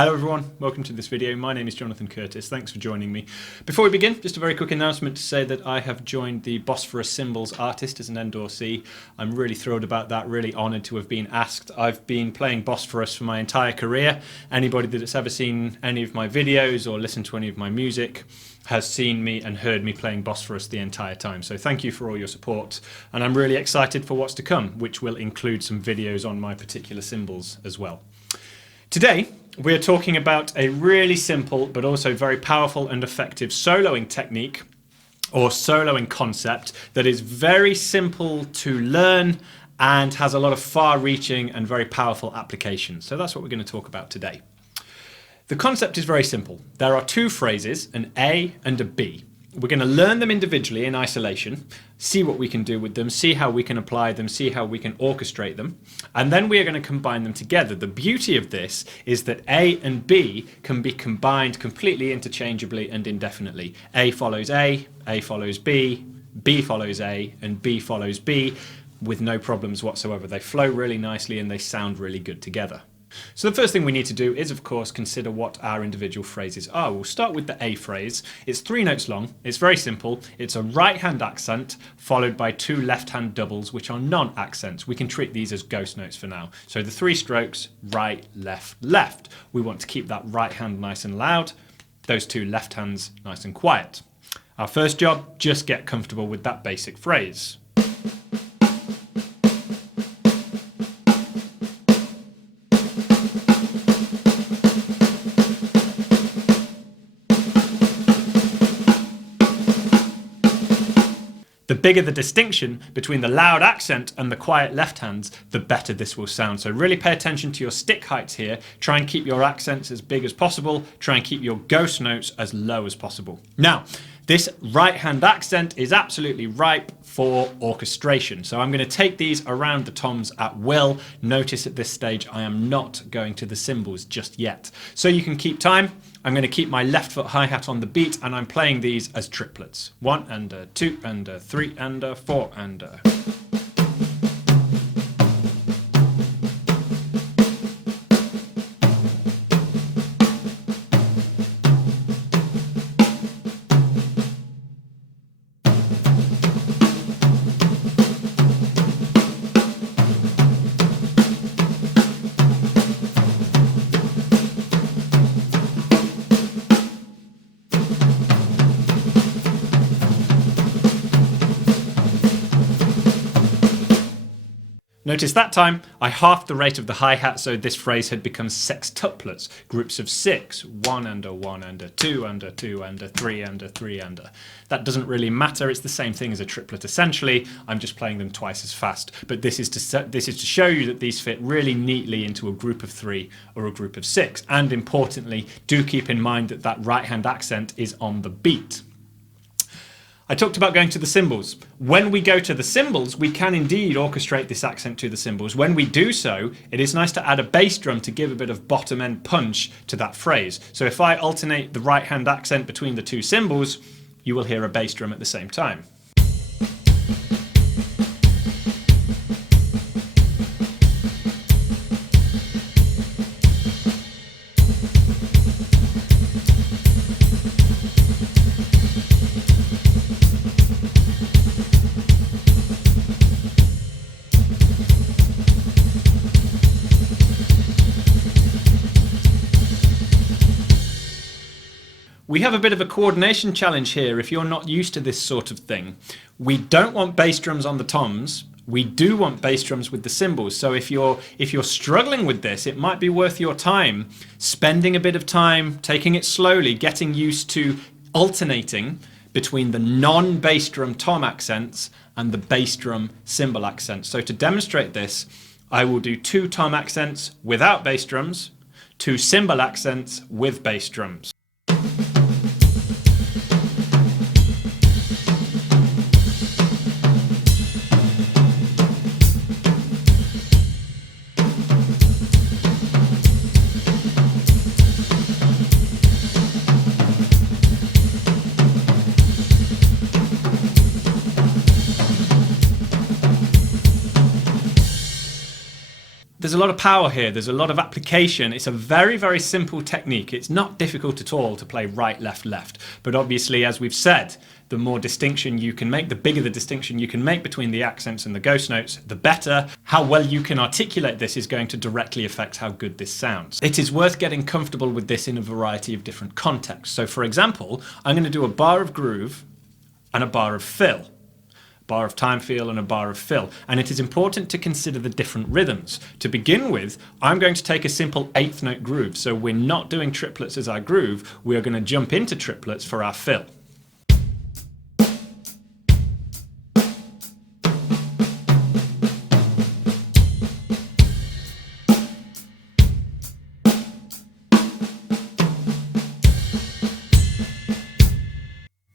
Hello everyone, welcome to this video. My name is Jonathan Curtis, thanks for joining me. Before we begin, just a very quick announcement to say that I have joined the Bosphorus Cymbals artist as an endorsee. I'm really thrilled about that, really honoured to have been asked. I've been playing Bosphorus for my entire career. Anybody that's ever seen any of my videos or listened to any of my music has seen me and heard me playing Bosphorus the entire time. So thank you for all your support, and I'm really excited for what's to come, which will include some videos on my particular cymbals as well. Today, we're talking about a really simple but also very powerful and effective soloing technique or soloing concept that is very simple to learn and has a lot of far-reaching and very powerful applications. So that's what we're going to talk about today. The concept is very simple. There are two phrases, an A and a B. We're going to learn them individually in isolation, see what we can do with them, see how we can apply them, see how we can orchestrate them, and then we are going to combine them together. The beauty of this is that A and B can be combined completely interchangeably and indefinitely. A follows A follows B follows A, and B follows B with no problems whatsoever. They flow really nicely and they sound really good together. So the first thing we need to do is, of course, consider what our individual phrases are. We'll start with the A phrase. It's 3 notes long. It's very simple. It's a right-hand accent followed by 2 left-hand doubles, which are non-accents. We can treat these as ghost notes for now. So the 3 strokes, right, left, left. We want to keep that right hand nice and loud, those 2 left hands nice and quiet. Our first job, just get comfortable with that basic phrase. The bigger the distinction between the loud accent and the quiet left hands, the better this will sound. So really pay attention to your stick heights here. Try and keep your accents as big as possible. Try and keep your ghost notes as low as possible. Now, this right hand accent is absolutely ripe for orchestration. So I'm going to take these around the toms at will. Notice at this stage I am not going to the cymbals just yet. So you can keep time. I'm going to keep my left foot hi-hat on the beat, and I'm playing these as triplets. 1 and 2 and 3 and 4 and Notice that time I halved the rate of the hi-hat, so this phrase had become sextuplets, groups of 6, 1 and 1 and 2 and 2 and 3 and 3 and. That doesn't really matter, it's the same thing as a triplet essentially. I'm just playing them twice as fast, but this is to show you that these fit really neatly into a group of 3 or a group of 6. And importantly, do keep in mind that that right hand accent is on the beat. I talked about going to the cymbals. When we go to the cymbals, we can indeed orchestrate this accent to the cymbals. When we do so, it is nice to add a bass drum to give a bit of bottom end punch to that phrase. So if I alternate the right hand accent between the 2 cymbals, you will hear a bass drum at the same time. We have a bit of a coordination challenge here if you're not used to this sort of thing. We don't want bass drums on the toms. We do want bass drums with the cymbals. So if you're struggling with this, it might be worth your time spending a bit of time, taking it slowly, getting used to alternating between the non-bass drum tom accents and the bass drum cymbal accents. So to demonstrate this, I will do 2 tom accents without bass drums, 2 cymbal accents with bass drums. There's a lot of power here, there's a lot of application. It's a very, very simple technique. It's not difficult at all to play right, left, left. But obviously, as we've said, the more distinction you can make, the bigger the distinction you can make between the accents and the ghost notes, the better. How well you can articulate this is going to directly affect how good this sounds. It is worth getting comfortable with this in a variety of different contexts. So for example, I'm going to do a bar of groove and a bar of fill. Bar of time feel and a bar of fill, and it is important to consider the different rhythms. To begin with, I'm going to take a simple eighth note groove, so we're not doing triplets as our groove, we're going to jump into triplets for our fill.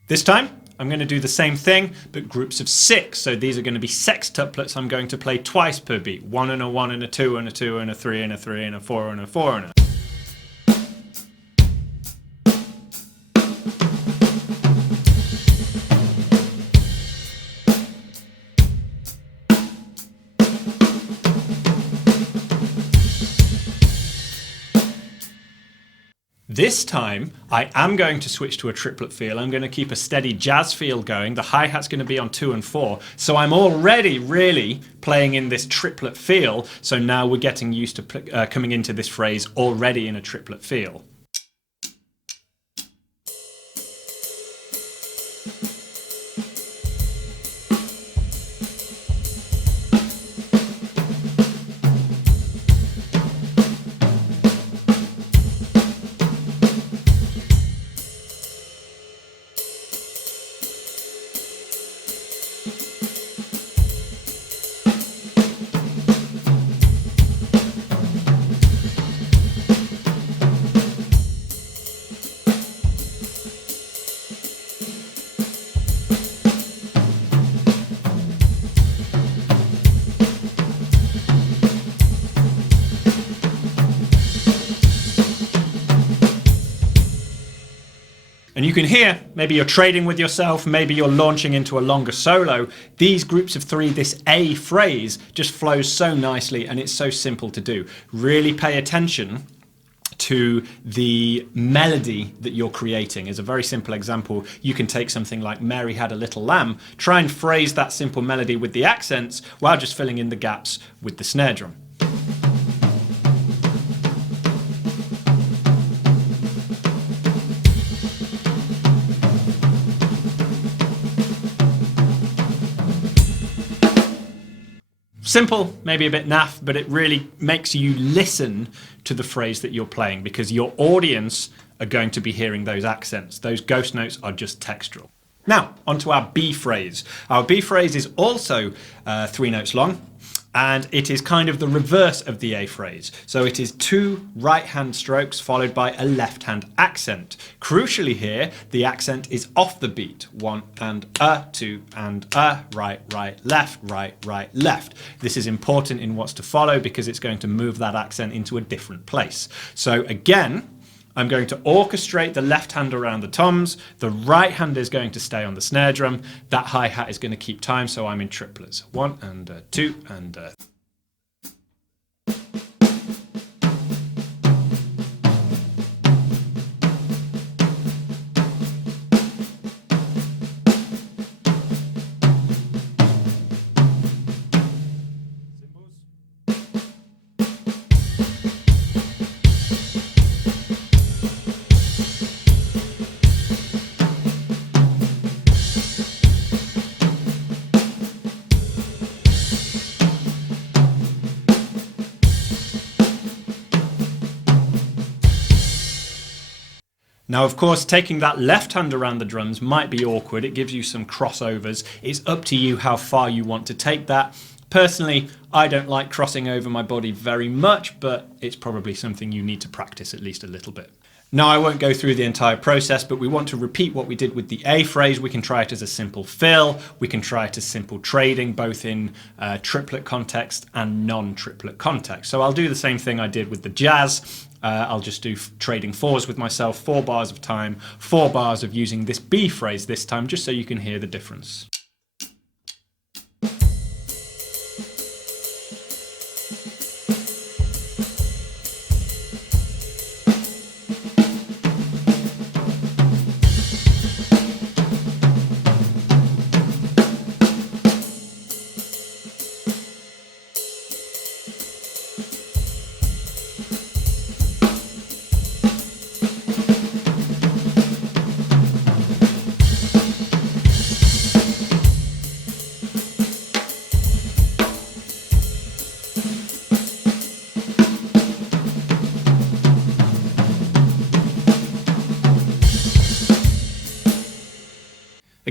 This time I'm going to do the same thing, but groups of 6. So these are going to be sextuplets. I'm going to play twice per beat. 1 and a 1 and a 2 and a 2 and a 3 and a 3 and a 4 and a 4 and a... This time, I am going to switch to a triplet feel. I'm going to keep a steady jazz feel going. The hi-hat's going to be on 2 and 4. So I'm already really playing in this triplet feel. So now we're getting used to coming into this phrase already in a triplet feel. And you can hear, maybe you're trading with yourself, maybe you're launching into a longer solo. These groups of 3, this A phrase just flows so nicely and it's so simple to do. Really pay attention to the melody that you're creating. As a very simple example, you can take something like Mary Had a Little Lamb, try and phrase that simple melody with the accents while just filling in the gaps with the snare drum. Simple, maybe a bit naff, but it really makes you listen to the phrase that you're playing because your audience are going to be hearing those accents. Those ghost notes are just textural. Now, onto our B phrase. Our B phrase is also 3 notes long, and it is kind of the reverse of the A phrase. So it is 2 right-hand strokes followed by a left-hand accent. Crucially here, the accent is off the beat. 1 and a, 2 and a, right, right, left, right, right, left. This is important in what's to follow because it's going to move that accent into a different place. So again, I'm going to orchestrate the left hand around the toms, the right hand is going to stay on the snare drum, that hi-hat is going to keep time, so I'm in triplets. 1 and 2 and Now, of course, taking that left hand around the drums might be awkward. It gives you some crossovers. It's up to you how far you want to take that. Personally, I don't like crossing over my body very much, but it's probably something you need to practice at least a little bit. Now, I won't go through the entire process, but we want to repeat what we did with the A phrase. We can try it as a simple fill. We can try it as simple trading, both in triplet context and non-triplet context. So I'll do the same thing I did with the jazz. I'll just do trading 4s with myself, 4 bars of time, 4 bars of using this B phrase this time, just so you can hear the difference.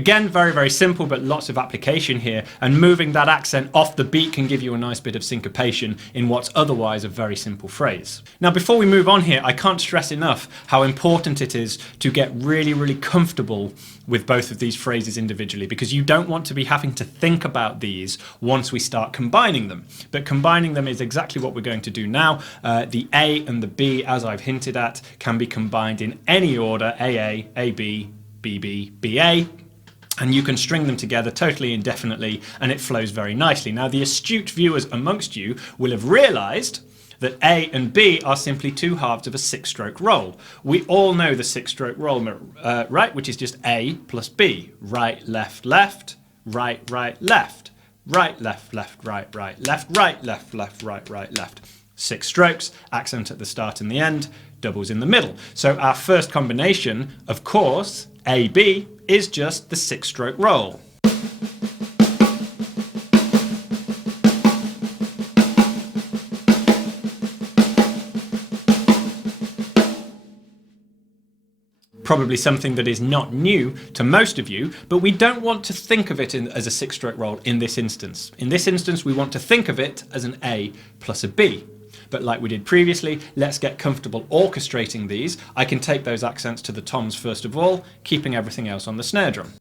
Again, very, very simple, but lots of application here. And moving that accent off the beat can give you a nice bit of syncopation in what's otherwise a very simple phrase. Now, before we move on here, I can't stress enough how important it is to get really, really comfortable with both of these phrases individually, because you don't want to be having to think about these once we start combining them. But combining them is exactly what we're going to do now. The A and the B, as I've hinted at, can be combined in any order: AA, AB, BB, BA. And you can string them together totally indefinitely, and it flows very nicely. Now, the astute viewers amongst you will have realized that A and B are simply two halves of a 6-stroke roll. We all know the 6-stroke roll, right? Which is just A plus B. Right, left, left, right, right, left, right, left, left, right, right, left, right, left, left, right, right, left. 6 strokes, accent at the start and the end, doubles in the middle. So our first combination, of course, AB, is just the 6-stroke roll. Probably something that is not new to most of you, but we don't want to think of it as a 6-stroke roll in this instance. In this instance, we want to think of it as an A plus a B. But like we did previously, let's get comfortable orchestrating these. I can take those accents to the toms first of all, keeping everything else on the snare drum.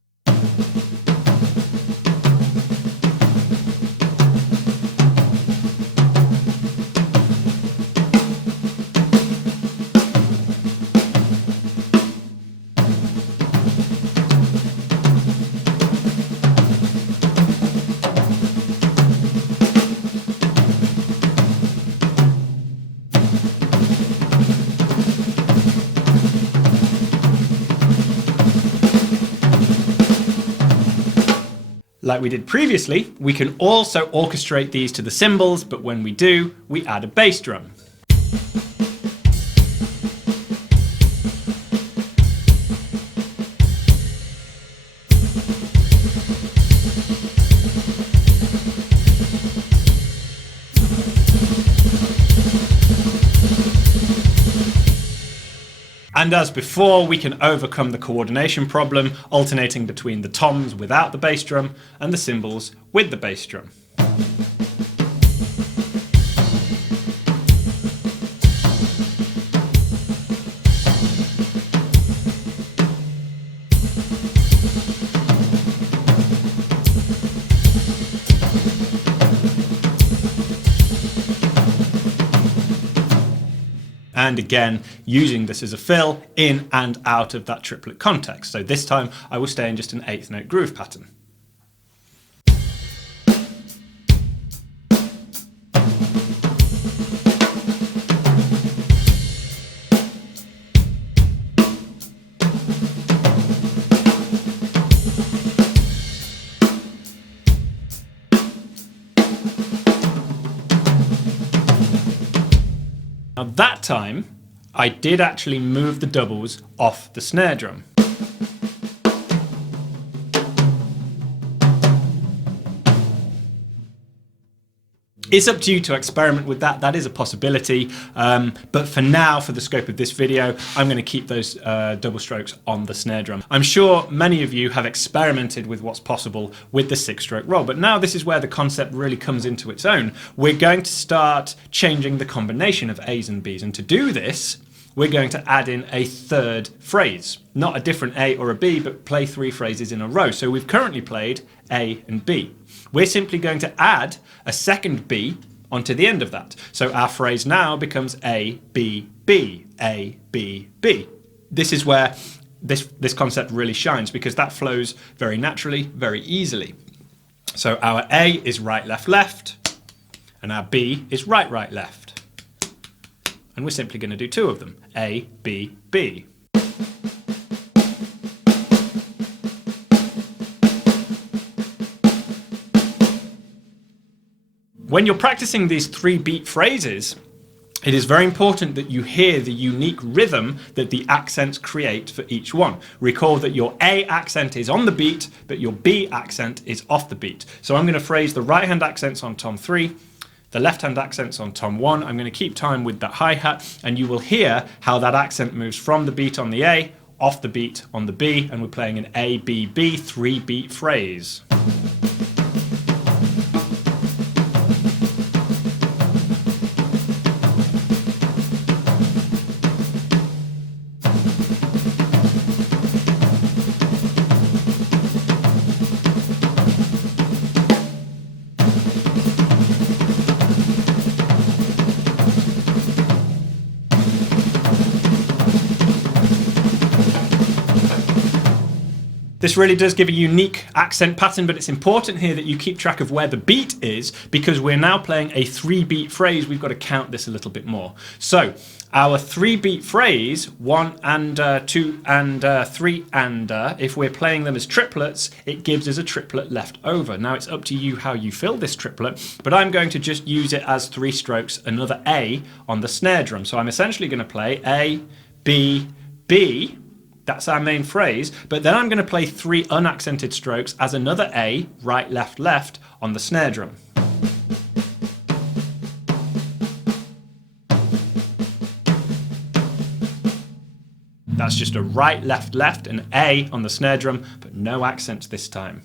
Like we did previously, we can also orchestrate these to the cymbals, but when we do, we add a bass drum. And as before, we can overcome the coordination problem, alternating between the toms without the bass drum and the cymbals with the bass drum. And again, using this as a fill in and out of that triplet context. So this time I will stay in just an 8th note groove pattern. Now that time, I did actually move the doubles off the snare drum. It's up to you to experiment with that. That is a possibility. But for now, for the scope of this video, I'm going to keep those double strokes on the snare drum. I'm sure many of you have experimented with what's possible with the 6-stroke roll, but now this is where the concept really comes into its own. We're going to start changing the combination of A's and B's. And to do this, we're going to add in a 3rd phrase. Not a different A or a B, but play 3 phrases in a row. So we've currently played A and B. We're simply going to add a 2nd B onto the end of that. So our phrase now becomes A, B, B, A, B, B. This is where this concept really shines, because that flows very naturally, very easily. So our A is right, left, left, and our B is right, right, left. And we're simply going to do 2 of them, A, B, B. When you're practicing these 3-beat phrases, it is very important that you hear the unique rhythm that the accents create for each one. Recall that your A accent is on the beat, but your B accent is off the beat. So I'm going to phrase the right-hand accents on tom 3, the left-hand accents on tom 1. I'm going to keep time with that hi-hat, and you will hear how that accent moves from the beat on the A off the beat on the B, and we're playing an A, B, B 3-beat phrase. This really does give a unique accent pattern, but it's important here that you keep track of where the beat is, because we're now playing a 3-beat phrase. We've got to count this a little bit more. So our 3-beat phrase, 1 and 2 and 3 and if we're playing them as triplets, it gives us a triplet left over. Now it's up to you how you fill this triplet, but I'm going to just use it as 3 strokes, another A on the snare drum. So I'm essentially going to play A, B, B. That's our main phrase, but then I'm going to play 3 unaccented strokes as another A, right, left, left on the snare drum. That's just a right, left, left, and A on the snare drum, but no accents this time.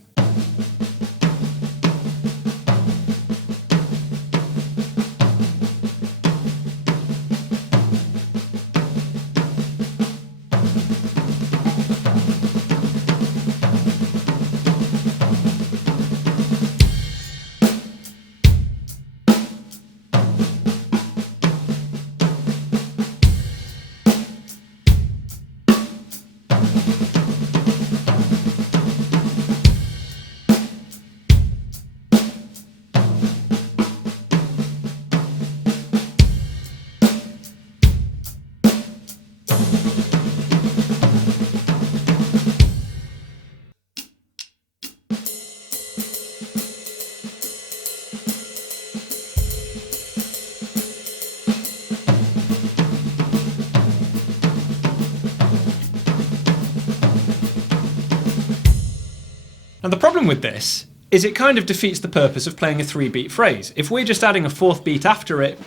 Now the problem with this is it kind of defeats the purpose of playing a 3-beat phrase. If we're just adding a 4th beat after it,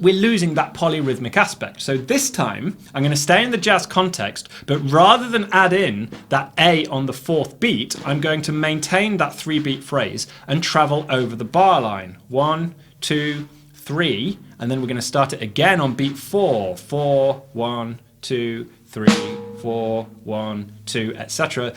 we're losing that polyrhythmic aspect. So this time I'm going to stay in the jazz context, but rather than add in that A on the 4th beat, I'm going to maintain that 3-beat phrase and travel over the bar line. 1, 2, 3, and then we're going to start it again on beat 4. 4, 1, 2, 3, 4, 1, 2, etc.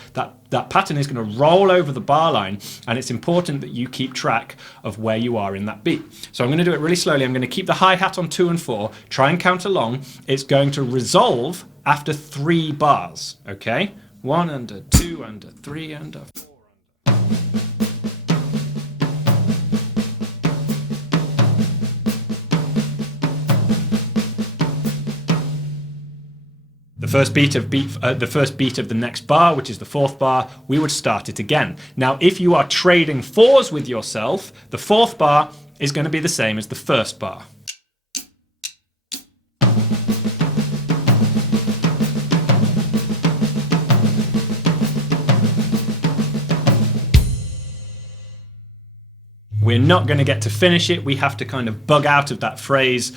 That pattern is going to roll over the bar line, and it's important that you keep track of where you are in that beat. So I'm going to do it really slowly. I'm going to keep the hi-hat on 2 and 4, try and count along. It's going to resolve after 3 bars, okay? 1 and a 2 and a 3 and a 4 and a... The first beat of the next bar, which is the 4th bar, we would start it again. Now, if you are trading 4s with yourself, the 4th bar is going to be the same as the 1st bar. We're not going to get to finish it. We have to kind of bug out of that phrase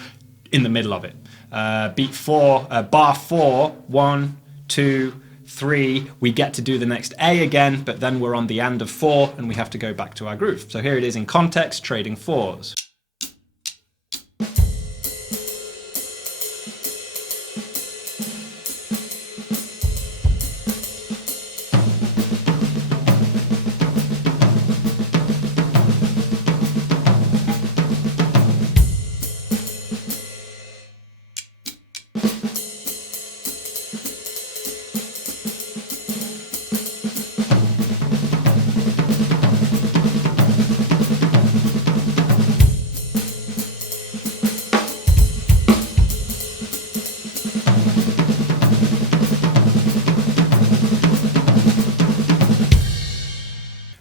in the middle of it. Beat 4, bar 4, 1, 2, 3, we get to do the next A again, but then we're on the and of 4 and we have to go back to our groove. So here it is in context, trading 4s.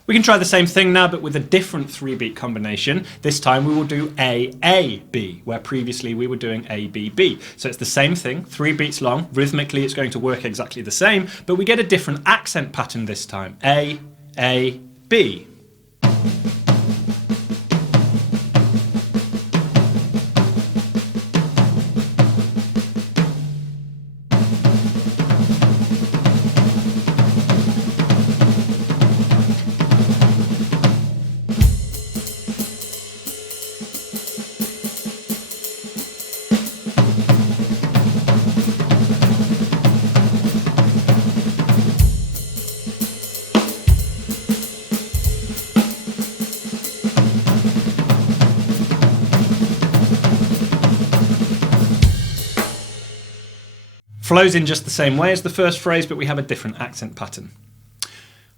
We can try the same thing now, but with a different 3-beat combination. This time we will do A-A-B, where previously we were doing A-B-B. So it's the same thing, 3 beats long. Rhythmically it's going to work exactly the same, but we get a different accent pattern this time. A-A-B. Flows in just the same way as the first phrase, but we have a different accent pattern.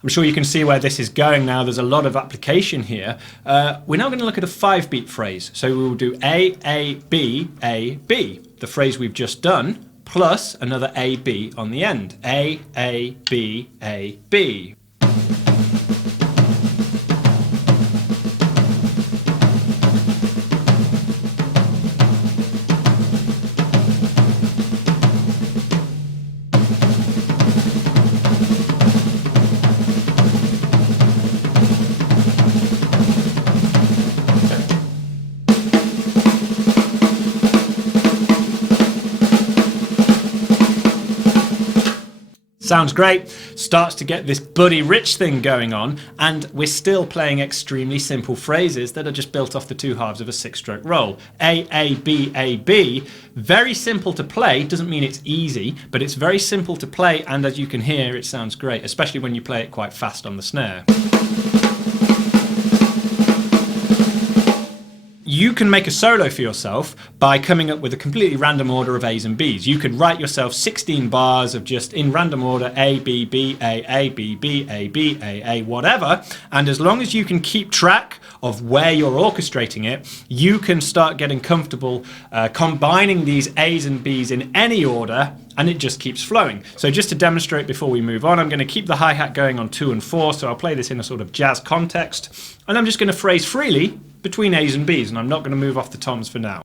I'm sure you can see where this is going now. There's a lot of application here. We're now going to look at a 5-beat phrase. So we will do A, B, the phrase we've just done, plus another A, B on the end. A, B, B. Sounds great, starts to get this Buddy Rich thing going on, and we're still playing extremely simple phrases that are just built off the 2 halves of a 6-stroke roll. A, B, very simple to play, doesn't mean it's easy, but it's very simple to play, and as you can hear, it sounds great, especially when you play it quite fast on the snare. You can make a solo for yourself by coming up with a completely random order of A's and B's. You could write yourself 16 bars of just in random order A, B, B, A, B, B, A, whatever. And as long as you can keep track of where you're orchestrating it, you can start getting comfortable combining these A's and B's in any order, and it just keeps flowing. So just to demonstrate before we move on, I'm going to keep the hi-hat going on 2 and 4, so I'll play this in a sort of jazz context, and I'm just going to phrase freely between A's and B's, and I'm not going to move off the toms for now.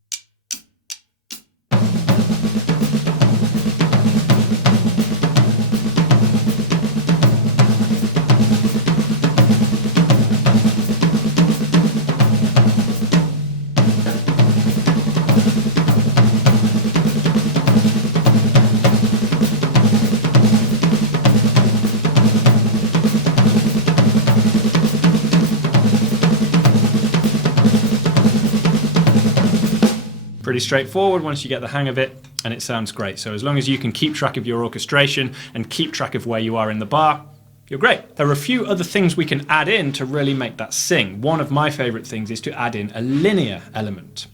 Pretty straightforward once you get the hang of it, and it sounds great. So as long as you can keep track of your orchestration and keep track of where you are in the bar, you're great. There are a few other things we can add in to really make that sing. One of my favorite things is to add in a linear element.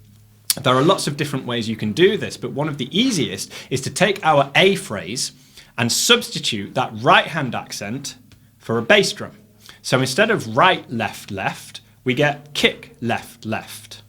There are lots of different ways you can do this, but one of the easiest is to take our A phrase and substitute that right-hand accent for a bass drum. So instead of right, left, left, we get kick, left, left.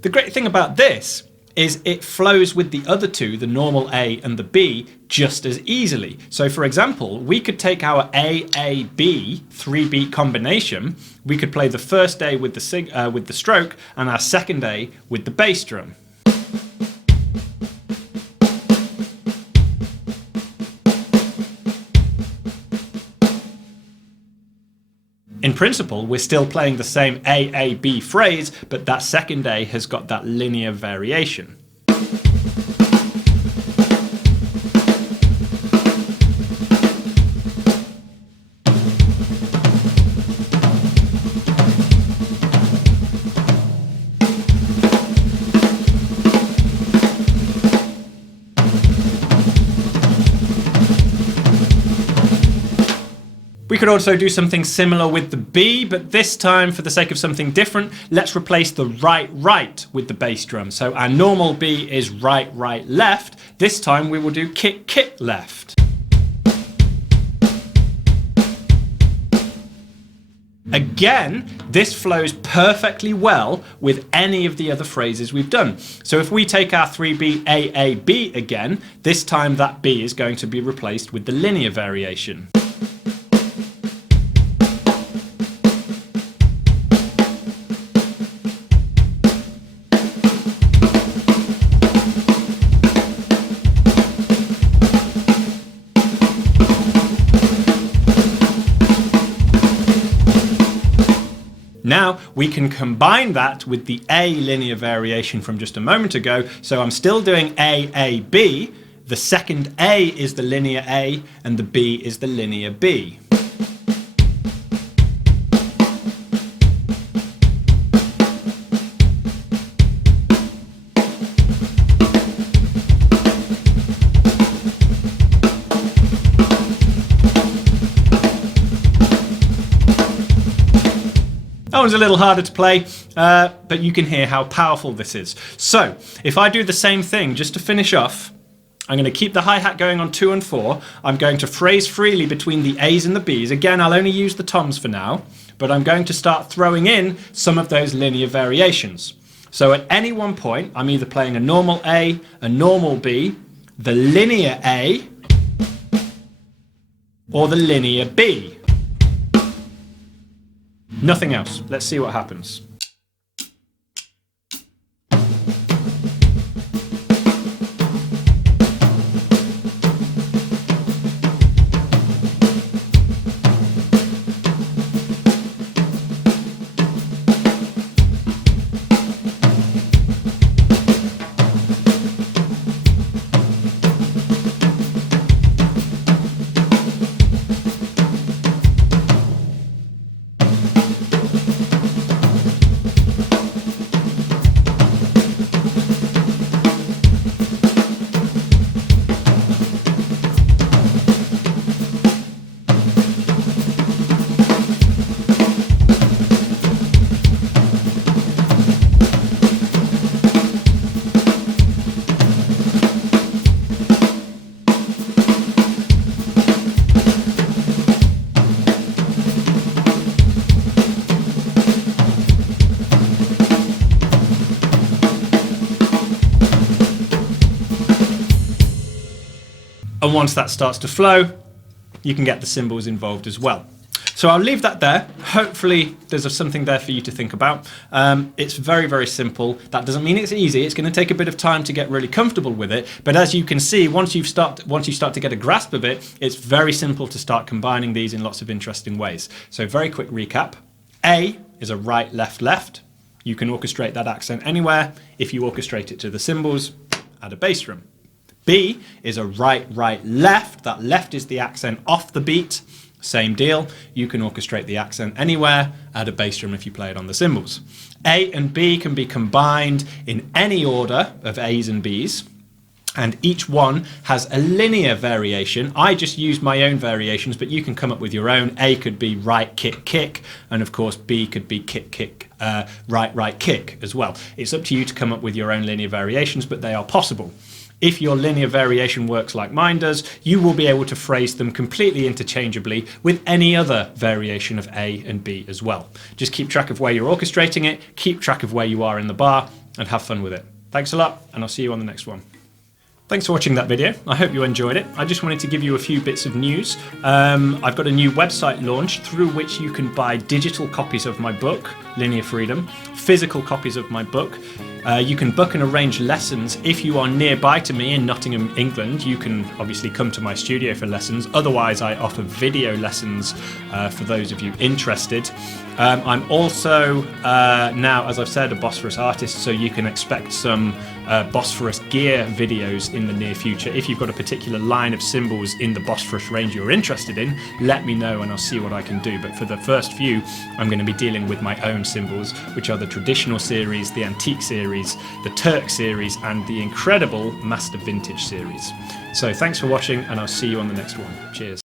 The great thing about this is it flows with the other 2, the normal A and the B, just as easily. So for example, we could take our A, B 3-beat combination, we could play the first A with the stroke and our second A with the bass drum. In principle, we're still playing the same A, B phrase, but that second A has got that linear variation. We could also do something similar with the B, but this time, for the sake of something different, let's replace the right with the bass drum. So our normal B is right, left. This time we will do kick, kick, left. Again, this flows perfectly well with any of the other phrases we've done. So if we take our 3-beat A, B again, this time that B is going to be replaced with the linear variation. Now we can combine that with the A linear variation from just a moment ago. So I'm still doing A, B. The second A is the linear A and the B is the linear B. one's a little harder to play, but you can hear how powerful this is. So if I do the same thing just to finish off, I'm going to keep the hi-hat going on 2 and 4. I'm going to phrase freely between the A's and the B's. Again, I'll only use the toms for now, but I'm going to start throwing in some of those linear variations. So at any one point, I'm either playing a normal A, a normal B, the linear A, or the linear B. Nothing else. Let's see what happens. And once that starts to flow, you can get the cymbals involved as well. So I'll leave that there. Hopefully there's something there for you to think about. It's very, very simple. That doesn't mean it's easy. It's going to take a bit of time to get really comfortable with it. But as you can see, once you start to get a grasp of it, it's very simple to start combining these in lots of interesting ways. So very quick recap. A is a right, left, left. You can orchestrate that accent anywhere. If you orchestrate it to the cymbals, add a bass drum. B is a right, right, left. That left is the accent off the beat. Same deal. You can orchestrate the accent anywhere, add a bass drum if you play it on the cymbals. A and B can be combined in any order of A's and B's, and each one has a linear variation. I just used my own variations, but you can come up with your own. A could be right, kick, kick, and of course B could be kick, kick, right, right, kick as well. It's up to you to come up with your own linear variations, but they are possible. If your linear variation works like mine does, you will be able to phrase them completely interchangeably with any other variation of A and B as well. Just keep track of where you're orchestrating it, keep track of where you are in the bar, and have fun with it. Thanks a lot, and I'll see you on the next one. Thanks for watching that video. I hope you enjoyed it. I just wanted to give you a few bits of news. I've got a new website launched through which you can buy digital copies of my book, Linear Freedom, physical copies of my book. You can book and arrange lessons. If you are nearby to me in Nottingham, England, you can obviously come to my studio for lessons. Otherwise, I offer video lessons for those of you interested. I'm also now, as I've said, a Bosphorus artist, so you can expect some Bosphorus gear videos in the near future. If you've got a particular line of cymbals in the Bosphorus range you're interested in, let me know and I'll see what I can do. But for the first few, I'm going to be dealing with my own cymbals, which are the traditional series, the antique series, the Turk series, and the incredible Master Vintage series. So thanks for watching, and I'll see you on the next one. Cheers.